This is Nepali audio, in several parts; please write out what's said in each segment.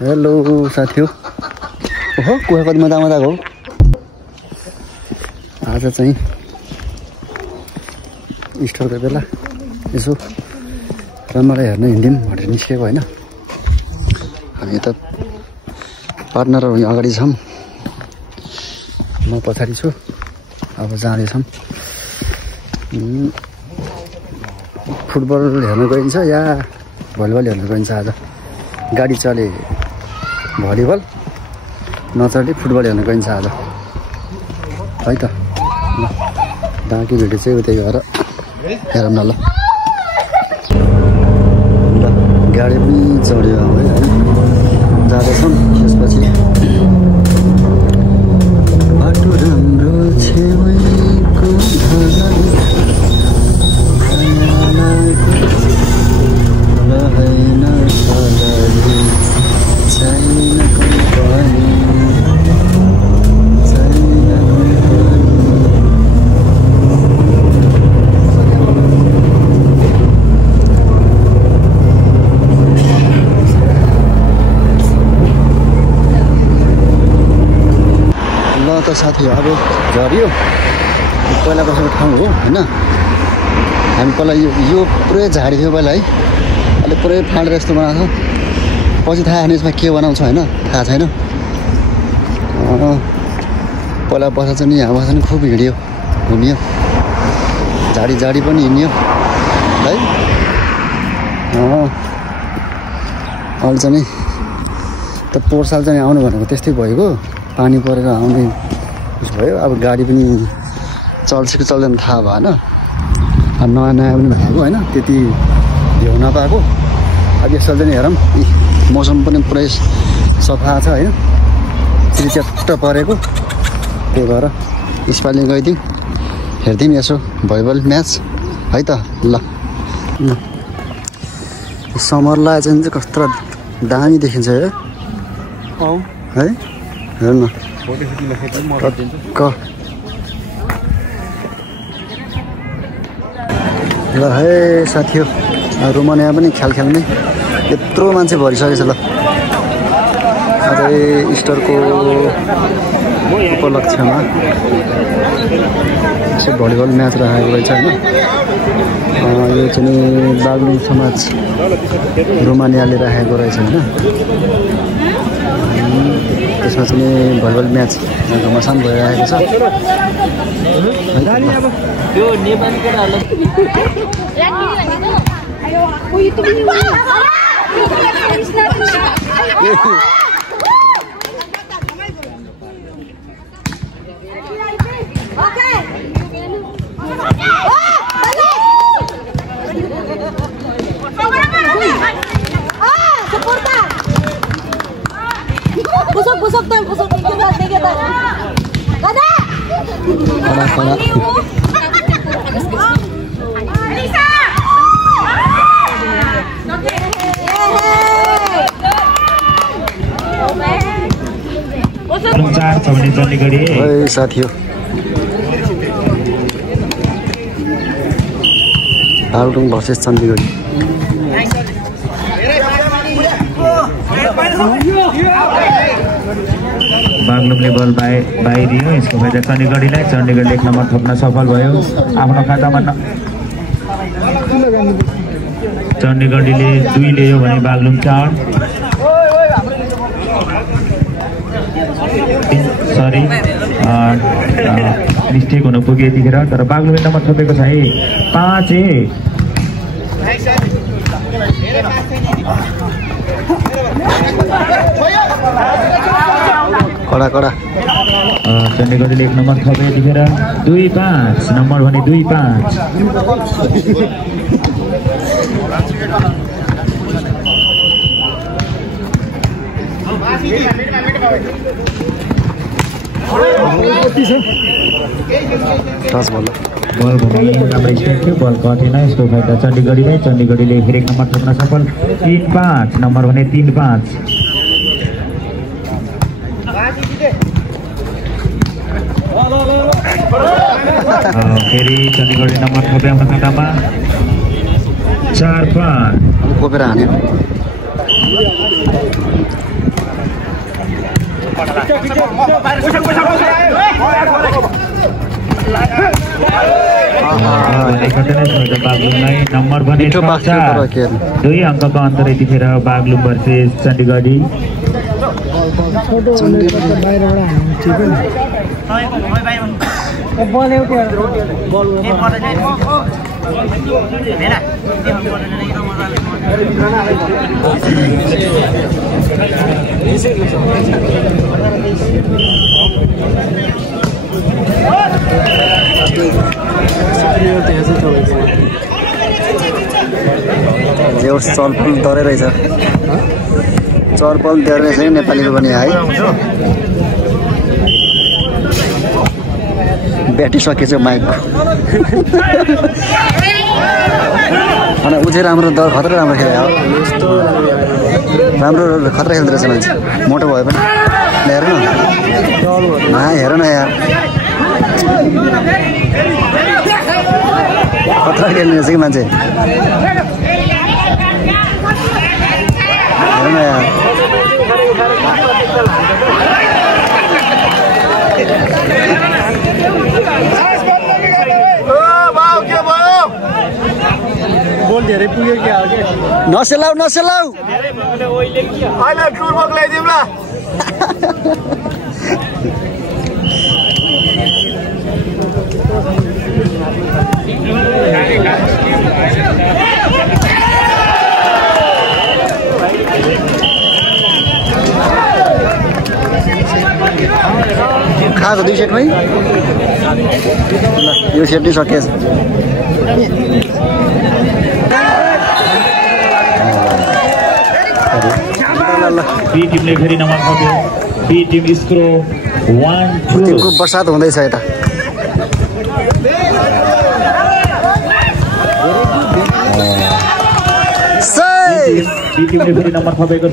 हेलो साथी हो ओहो कुवा कति मजा हो आज चाहिँ इस्टरको बेला यसो राम्ररी हेर्न हिँड्यौँ भनेर निस्केको होइन हामी त पार्टनरहरू अगाडि छौँ म पछाडि छु अब जाँदैछौँ फुटबल हेर्न गइन्छ या भलिबल हेर्न गइन्छ आज गाडी चले भलिबल नचले फुटबल हेर्न गइन्छ आज है त ल बाँकी भिडियो चाहिँ उतै गएर हेरौँ न ल गाडी पनि चढ्यो है जाँदैछौँ त्यसपछि बाटो राम्रो छेउको साथी अब झऱ्यो पहिला बसेको ठाउँ हो होइन हामी पहिला यो पुरै झाडी थियो पहिला है अहिले पुरै फाँडेर यस्तो बनाएको छ पछि थाहा छैन यसमा के बनाउँछ होइन थाहा छैन पहिला बस्दा चाहिँ यहाँ बस्दा पनि खुब हिँड्यो घुमियो झाडी झाडी पनि हिँड्यो है अहिले चाहिँ त पोहोर साल चाहिँ आउनु भनेको त्यस्तै भएको पानी परेर आउने उसो भयो अब गाडी पनि चल्छ कि चल्दैन थाहा भएन नयाँ नयाँ पनि भएको होइन त्यति भ्यू नपाएको अब यसपालि चाहिँ हेरौँ मौसम पनि पुरै सफा छ होइन चिरिच्याट्ट परेको त्यही भएर यसपालि गइदिउँ हेरिदिउँ यसो भलिबल म्याच है त ल समरलाई चाहिँ कस्तो दामी देखिन्छ है हेर्नु ल है साथी हो रोमानिया पनि ख्याल खेल्ने यत्रो मान्छे भरिसकेको छ ल अझै इस्टरको उपलक्ष्यमा यसो भलिबल म्याच राखेको रहेछ होइन यो चाहिँ बागलुङ समाज रोमानियाले राखेको रहेछ होइन त्यसमा चाहिँ भलिबल म्याच घमासान भइरहेको छ साथी हो बागलुङ भर्सेस चण्डीगढी बागलुङले बल बाहिरियो यसको फाइदा चण्डीगढीलाई चण्डीगढीले 1 नम्बर थप्न सफल भयो आफ्नो खातामा चण्डीगढीले 2 लियो भने बागलुङ 4 सरी मिस्टेक हुन पुग्यो यतिखेर तर बागलुङले नम्बर थपेको छ है 5 कडा कडा चण्डीगढीले 1 नम्बर थप्यो यतिखेर 2-5 नम्बर भने 2-5 बल भने राम्रो स्ट्राइक थियो बल कटेन यसको फाइदा चण्डीगढीलाई चण्डीगढीले फेरि 1 नम्बर थप्न सफल 3-5 नम्बर भने 3-5 फेरि चण्डीगढीले नम्बर थप्यो आफ्नो खातामा 4-5 कोपेर हान्यो नम्बर भने 2 अङ्कको अन्तर यतिखेर बागलुङ भर्सेस चण्डीगढी। चलपल डरै रहेछ, चलपल डरै रहेछ नेपालीको पनि है। ब्याट्री सकिएछ माइकको। अनि ऊ चाहिँ राम्रो खतरा राम्रो खेल्यो, राम्रो खतरा खेल्दो रहेछ मान्छे, मोटो भयो पनि। हेर न हेर न यार, खतरा खेल्ने रहेछ कि मान्छे। हेर न यार, नसेलाउ नसेलाउ खाएको 2 सेटमै यो सेट नै सकिएछ। बी टिमले फेरि नम्बर पक्यो। B team score 1-2। टिमको बर्सात हुँदैछ यता। बी टिमले फेरि नम्बर पकेको छ।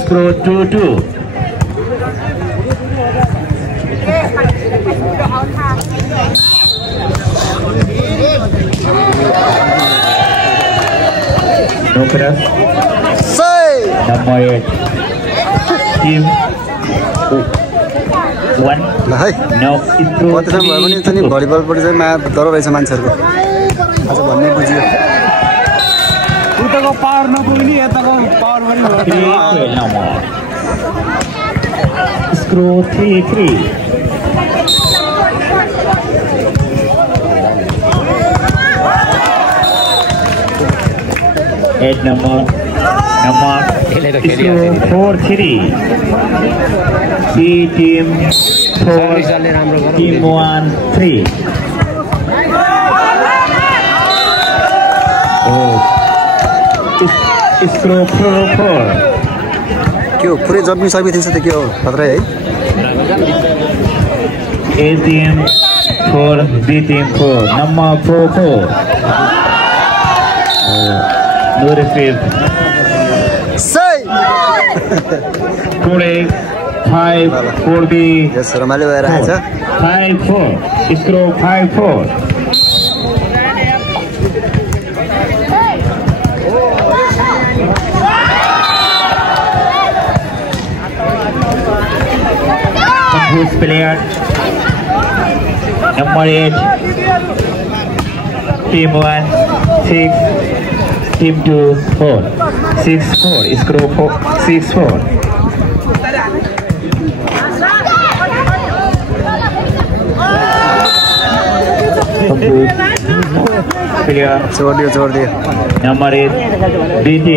Score 2-2। No press. Number 8. Team 1. No. कतिसम्म भयो भने चाहिँ भलिबलपट्टि चाहिँ माया डर रहेछ मान्छेहरूको। आज भन्ने बुझ्यो। उताको पावर नपुग्ने यताको पावर पनि भयो। Screw 3-3. Eight number 4-3. B team 4, team 1-3. Oh, screw 4-4. क्यों पुरै जम्मी सबै थिन्छ त के हो खतरा है। A team 4, B team 4, number 4-4. No receive. Say. 5 for the. Yes, Romali भएर आएछ। 5-4. Screw 5-4. Who's player? Number 8. Team 1, 6. Team 2, 4. 6-4. Screw 6-4. Player. छोड़ दियो। Number 8. BT.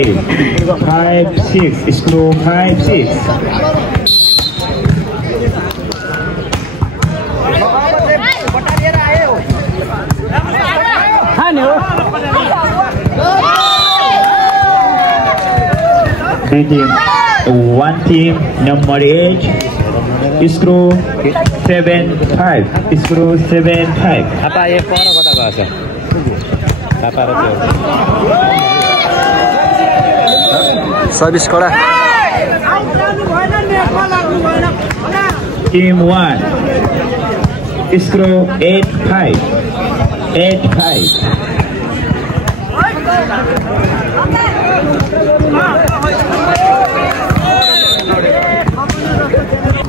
5-6. Screw 5-6. Team, 1 team, number 8, screw 7-5, screw 7-5. Apa ye pora kota bahasa? Apa itu? Service कडा। Team 1, screw 8-5, 8-5.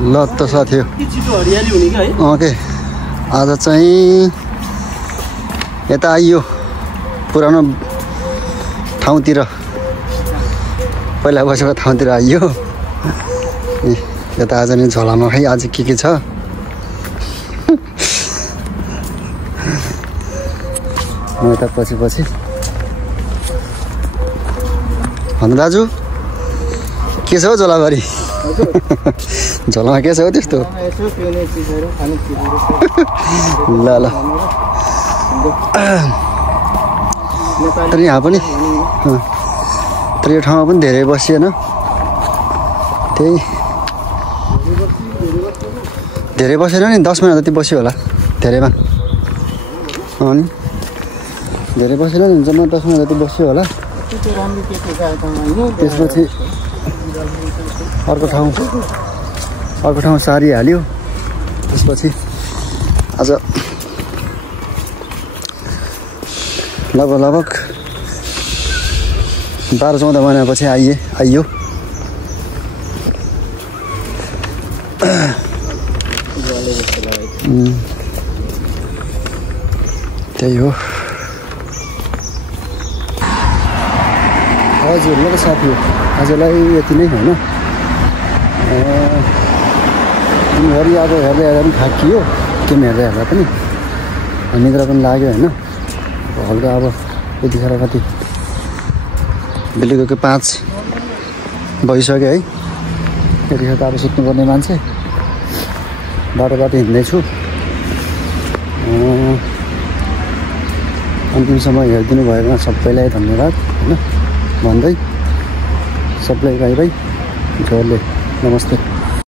ल त साथी छिटो हरियाली हुने क्या है ओके आज चाहिँ यता आइयो पुरानो ठाउँतिर पहिला बसेको ठाउँतिर आइयो यता आज नि झोलामा खै आज के छ म यता पछि भन्नु दाजु के छ हौ झोलाभरि झोलामा के छ हौ त्यस्तो ल ल तर यहाँ पनि तर यो ठाउँमा पनि धेरै बसिएन त्यही धेरै बसेन नि 10 महिना जति बस्यो होला धेरैमा अनि धेरै बसेन नि जम्मा 10 महिना जति बस्यो होला त्यसपछि अर्को ठाउँ सारिहाल्यो त्यसपछि आज लगभग 12-14 महिनापछि आइयो त्यही हो हजुर मेरो साथी हो आजलाई यति नै होइन दिनभरि अब हेर्दै पनि थाकियो गेम हेर्दा पनि निद्रा पनि लाग्यो होइन हल्का अब यतिखेर कति बेलुकाको 5 भइसक्यो है यतिखेर त अब सुत्नुपर्ने मान्छे बाटो हिँड्दैछु अन्तिमसम्म हेरिदिनु भएकोमा सबैलाई धन्यवाद होइन भन्दै सबलाई बाई बाई जोरले नमस्ते।